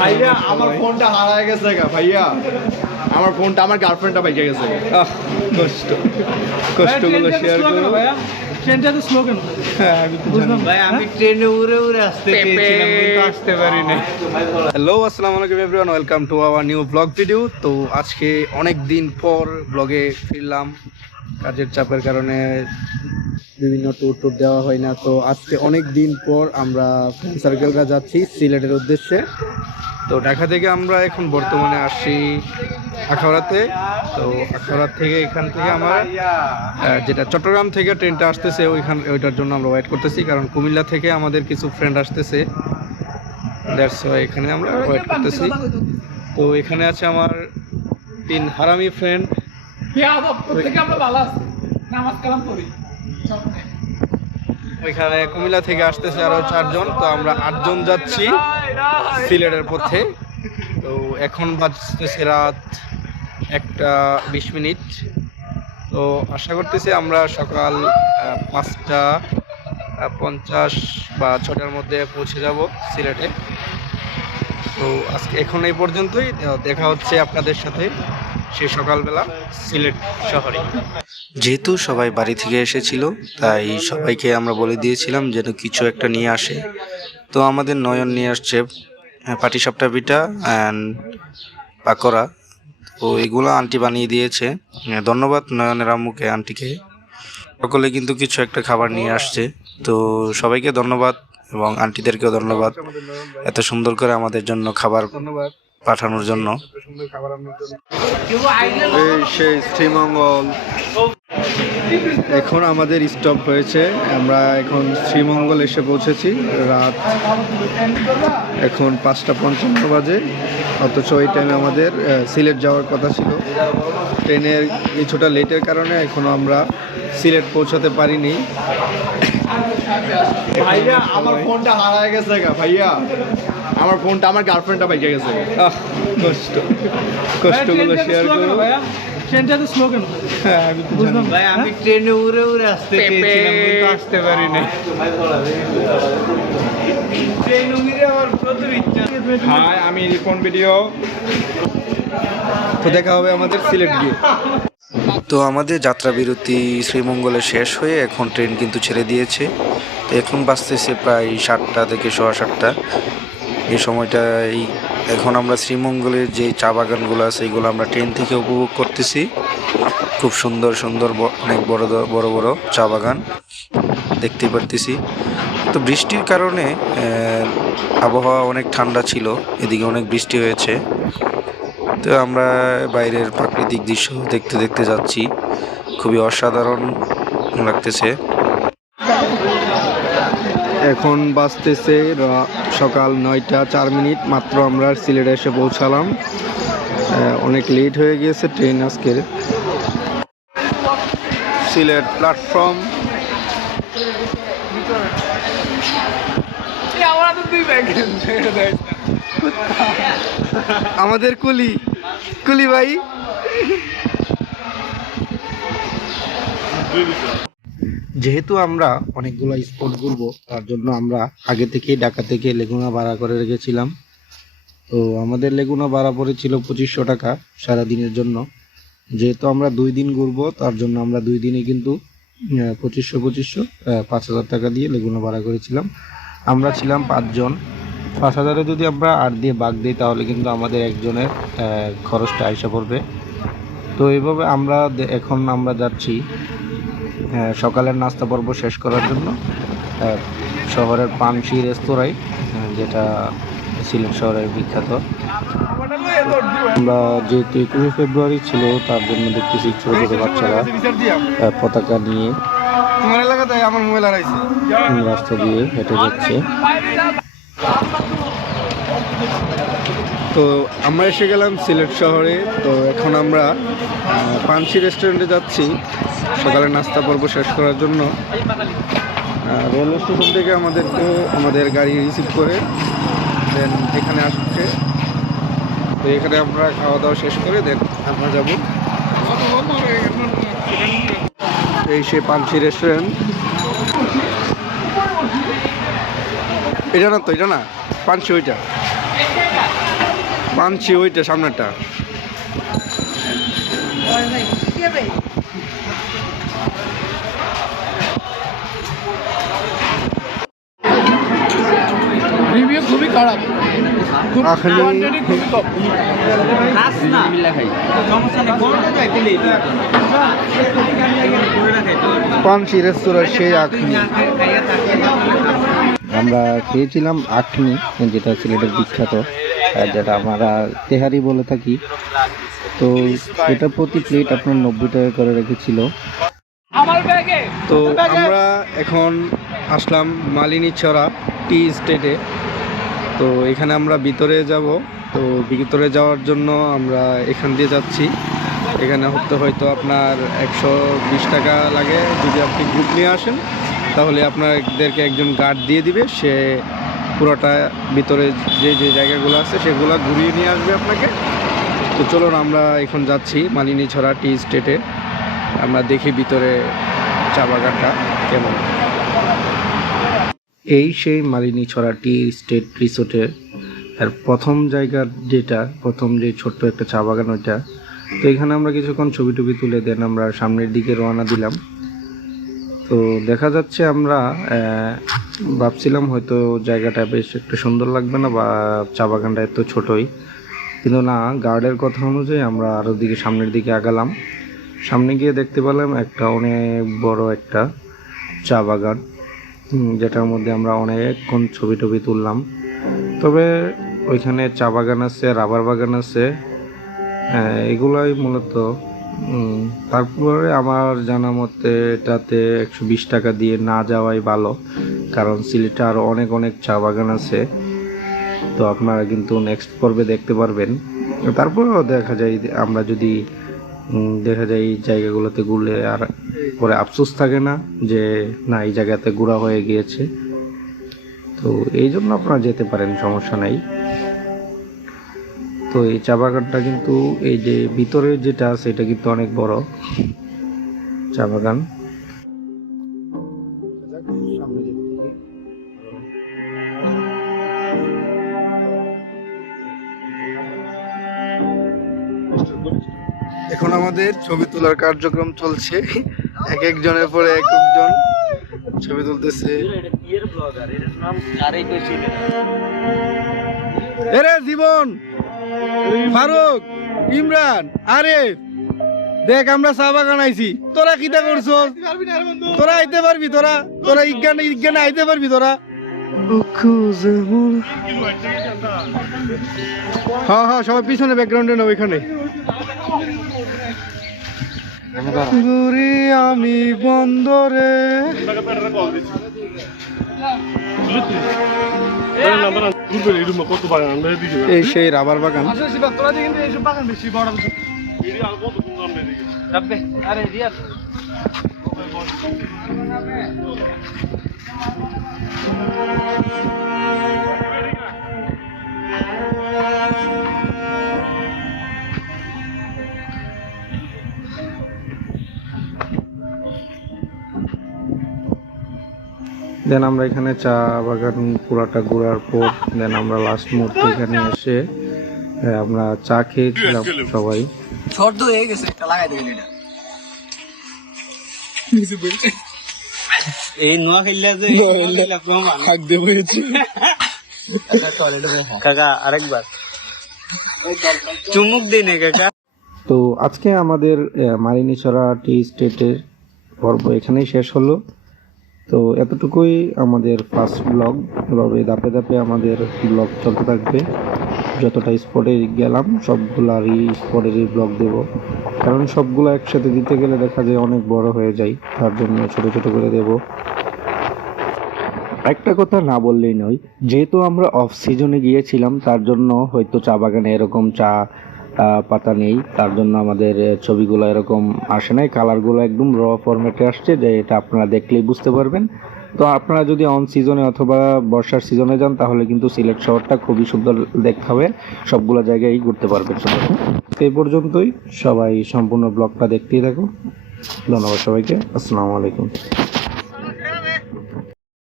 ভাইয়া আমার ফোনটা হারায় গেছে গা ভাইয়া, আমার ফোনটা আমার গার্লফ্রেন্ডটা বাইকে গেছে। কষ্ট কষ্টগুলো শেয়ার করো ভাইয়া। ট্রেনটা তো স্লো কেন? হ্যাঁ আমি তো জানি। ভাই আমি ট্রেনে উড়ে উড়ে আসতে চেয়েছিলাম কিন্তু আসতে পারি না। হ্যালো আসসালামু আলাইকুম everyone, welcome to our new blog video. তো আজকে অনেক দিন পর ব্লগে ফিরলাম, কাজের চাপের কারণে বিভিন্ন ট্যুর দেওয়া হয় না। তো আজকে অনেক দিন পর আমরা ফ্রেন্ড সার্কেলরা যাচ্ছি সিলেটের উদ্দেশ্যে। তো ঢাকা থেকে আমরা এখন বর্তমানে আসছি আখাউড়াতে। তো আখাউড়া থেকে এখান থেকে আমরা যেটা চট্টগ্রাম থেকে ট্রেনটা আসতেছে ওইটার জন্য আমরা ওয়েট করতেছি, কারণ কুমিল্লা থেকে আমাদের কিছু ফ্রেন্ড আসতেছে, দ্যাটস ওয়াই এখানে আমরা ওয়েট করতেছি। তো এখানে আছে আমার 3 হারামি ফ্রেন্ড। ওইখানে কুমিল্লা থেকে আসতেছে আরো 4 জন। তো আমরা 8 জন যাচ্ছি সিলেটের পথে। তো এখন বাজতেছে রাত 1:20। তো আশা করতেছি আমরা সকাল 5:50 বা 6টার মধ্যে পৌঁছে যাব সিলেটে। তো আজকে এখন এই পর্যন্তই, দেখা হচ্ছে আপনাদের সাথে সেই সকালবেলা সিলেট শহরে। যেহেতু সবাই বাড়ি থেকে এসেছিল, তাই সবাইকে আমরা বলে দিয়েছিলাম যেন কিছু একটা নিয়ে আসে। তো আমাদের নয়ন নিয়ে আসছে পাটিসাপটা পিঠা অ্যান্ড পাকোড়া। তো এগুলো আন্টি বানিয়ে দিয়েছে, ধন্যবাদ নয়নের আম্মুকে, আন্টিকে। সকলে কিন্তু কিছু একটা খাবার নিয়ে আসছে, তো সবাইকে ধন্যবাদ এবং আন্টিদেরকেও ধন্যবাদ এত সুন্দর করে আমাদের জন্য খাবার পাঠানোর জন্য। এই সেই শ্রীমঙ্গল, এখন আমাদের স্টপ হয়েছে, আমরা এখন শ্রীমঙ্গল এসে পৌঁছেছি। রাত এখন 5:55 বাজে, অথচ ওই টাইমে আমাদের সিলেট যাওয়ার কথা ছিল। ট্রেনের কিছুটা লেটের কারণে এখনো আমরা সিলেট পৌঁছাতে পারিনি। ভাইয়া আমার ফোনটা হারায় গেছে গা ভাইয়া, আমার ফোনটা আমার গার্লফ্রেন্ডটা বাইকে গেছে। কষ্টগুলো শেয়ার করো। ভাইয়া ট্রেনটা তো স্লো কেন? হ্যাঁ আমি তো জানি। ভাই আমি ট্রেনে উড়ে উড়ে আসতে চেয়েছিলাম কিন্তু আসতে পারি না। ট্রেন উড়ে আমার প্রচুর ইচ্ছা। হাই আমি রিপন ভিডিও। তো দেখা হবে আমাদের সিলেট গিয়ে। তো আমাদের যাত্রা বিরতি শ্রীমঙ্গলে শেষ হয়ে এখন ট্রেন কিন্তু ছেড়ে দিয়েছে। তো এখন বাজতেছে প্রায় 7টা থেকে 7:15। এই সময়টাই এখন আমরা শ্রীমঙ্গলের যে চা বাগানগুলো আছে এগুলো আমরা ট্রেন থেকে উপভোগ করতেছি। খুব সুন্দর সুন্দর অনেক বড় বড় চা বাগান দেখতে পারতেছি। তো বৃষ্টির কারণে আবহাওয়া অনেক ঠান্ডা ছিল, এদিকে অনেক বৃষ্টি হয়েছে। তো আমরা বাইরের প্রাকৃতিক দৃশ্য দেখতে দেখতে যাচ্ছি, খুবই অসাধারণ লাগতেছে। এখন বাজতেছে সকাল 9:04, মাত্র আমরা সিলেটে এসে পৌঁছালাম। অনেক লেট হয়ে গিয়েছে ট্রেন আজকের। সিলেট প্ল্যাটফর্ম। আমাদের কুলি ভাই। যেহেতু আমরা অনেকগুলো স্পট ঘুরবো, তার জন্য আমরা আগে থেকেই ঢাকা থেকে লেগুনা ভাড়া করে রেখেছিলাম। তো আমাদের লেগুনা ভাড়া পড়েছিল 2500 টাকা সারাদিনের জন্য। যেহেতু আমরা 2 দিন ঘুরবো, তার জন্য আমরা 2 দিনে কিন্তু 2500 5000 টাকা দিয়ে লেগুনা ভাড়া করেছিলাম। আমরা ছিলাম 5 জন। 5000-এ যদি আমরা 8 দিয়ে ভাগ দিই তাহলে কিন্তু আমাদের একজনের খরচটা আইসা পড়বে। তো এইভাবে এখন আমরা যাচ্ছি সকালের নাস্তা পর্ব শেষ করার জন্য শহরের পানশি রেস্তোরাঁয়, যেটা সিলেট শহরের বিখ্যাত। আমরা যেহেতু 21 ফেব্রুয়ারি ছিল, তার জন্য দেখতেছি ছোট ছোট বাচ্চারা পতাকা নিয়ে রাস্তা দিয়ে হেঁটে যাচ্ছে। তো আমরা এসে গেলাম সিলেট শহরে। তো এখন আমরা পানশি রেস্টুরেন্টে যাচ্ছি সকালের নাস্তা পর্ব শেষ করার জন্য। রেলওয়ে স্টেশন থেকে আমাদের গাড়ি রিসিভ করে দেন এখানে আসছে। তো এখানে আমরা খাওয়া দাওয়া শেষ করে দেন আমরা যাব এই সে পানশি রেস্টুরেন্ট। এটা না পানশি, ওইটা পানছি ওইটা সামনেটা। রিভিউ খুবই খারাপ, খুব আখনি। কোয়ান্টিটি খুবই কম। পানছি রেস্তোরাঁ সেই আখনি। আমরা খেয়েছিলাম আখনি, যেটা সিলেটের বিখ্যাত, যেটা আমরা তেহারি বলে থাকি। তো এটা প্রতি প্লেট আপনার 90 টাকা করে রেখেছিল। তো আমরা এখন আসলাম মালিনীছড়া টি স্টেটে। তো এখানে আমরা ভিতরে যাব। তো ভিতরে যাওয়ার জন্য আমরা এখান দিয়ে যাচ্ছি। এখানে হয়তো আপনার 120 টাকা লাগে। যদি আপনি গ্রুপ নিয়ে আসেন তাহলে আপনাদেরকে একজন গার্ড দিয়ে দিবে, সে পুরোটা ভিতরে যে যে জায়গাগুলো আছে সেগুলো ঘুরিয়ে নিয়ে আসবে আপনাকে। তো চলুন আমরা এখন যাচ্ছি মালিনীছড়া টি স্টেটে, আমরা দেখি ভিতরে চা বাগানটা কেমন। এই সেই মালিনীছড়া টি স্টেট রিসোর্টের আর প্রথম জায়গার যেটা, প্রথম যে ছোট্ট একটা চা বাগান ওইটা। তো এখানে আমরা কিছুক্ষণ ছবি টবি তুলে দেন আমরা সামনের দিকে রওনা দিলাম। তো দেখা যাচ্ছে আমরা ভাবছিলাম হয়তো জায়গাটা বেশ একটু সুন্দর লাগবে না, বা চা বাগানটা এত ছোটই, কিন্তু না, গার্ডের কথা অনুযায়ী আমরা আরও দিকে সামনের দিকে আগালাম। সামনে গিয়ে দেখতে পেলাম একটা অনেক বড় একটা চা বাগান, যেটার মধ্যে আমরা অনেকক্ষণ ছবি টবি তুললাম। তবে ওইখানে চা বাগান আছে, রাবার বাগান আছে, এগুলাই মূলত। তারপরে আমার জানা মতে এটাতে 120 টাকা দিয়ে না যাওয়াই ভালো, কারণ সিলেটে আরও অনেক অনেক চা বাগান আছে। তো আপনারা কিন্তু নেক্সট পর্বে দেখতে পারবেন। তারপরেও দেখা যায় আমরা যদি দেখা যায় এই জায়গাগুলোতে ঘুরলে আর পরে আফসোস থাকে না যে না এই জায়গাতে ঘোরা হয়ে গিয়েছে। তো এই জন্য আপনারা যেতে পারেন, সমস্যা নাই। তো এই চা বাগানটা কিন্তু এই যে ভিতরে যেটা আছে এটা কিন্তু অনেক বড় চা বাগান। এখন আমাদের ছবি তোলার কার্যক্রম চলছে, এক একজনের পরে এক একজন ছবি তুলতেছে। এরে জীবন, ফারুক, ইমরান, আরে দেখ আমরা চা বাগান আইছি, তোরা কিটা করছো? তোরা আইতে পারবি? তোরা ইজ্ঞানে আইতে পারবি? তোরা হ্যাঁ হ্যাঁ, সবাই পিছনে ব্যাকগ্রাউন্ডে না, ওইখানে ঘুরি আমি বন্দরে। এই সেই রাবার বাগান। দেন আমরা এখানে চা বাগান পুরাটা ঘোরার পর দেন আমরা লাস্ট মুহূর্তে এখানে এসে আমরা চা খেয়েছিলাম সবাই। শর্ট হয়ে গেছে, একটা লাগাই দেবেন এটা। এই নোয়া খেললে যে খাক দেব হয়েছে কাকা, আরেকবার চুমুক দিন কাকা। তো আজকে আমাদের মালিনীছড়া টি স্টেটের পর্ব এখানেই শেষ হলো। তো এতটুকুই আমাদের ফার্স্ট ব্লগ। এভাবে ধাপে ধাপে আমাদের ব্লগ চলতে থাকবে। যতটা স্পটে গেলাম সবগুলারই স্পটেরই ব্লগ দেব, কারণ সবগুলো একসাথে দিতে গেলে দেখা যায় অনেক বড় হয়ে যায়, তার জন্য ছোট ছোট করে দেব। একটা কথা না বললেই নয়, যেহেতু আমরা অফ সিজনে গিয়েছিলাম তার জন্য হয়তো চা বাগানে এরকম চা পাতা নেই, তার জন্য আমাদের ছবিগুলো এরকম আসে নাই, কালারগুলো একদম র ফরম্যাটে আসছে, যে এটা আপনারা দেখলেই বুঝতে পারবেন। তো আপনারা যদি অন সিজনে অথবা বর্ষার সিজনে যান তাহলে কিন্তু সিলেট শহরটা খুবই সুন্দর দেখতে হবে, সবগুলো জায়গায় ঘুরতে পারবেন সুন্দর। তো এই পর্যন্তই, সবাই সম্পূর্ণ ব্লগটা দেখতেই থাকুন। ধন্যবাদ সবাইকে, আসসালামু আলাইকুম।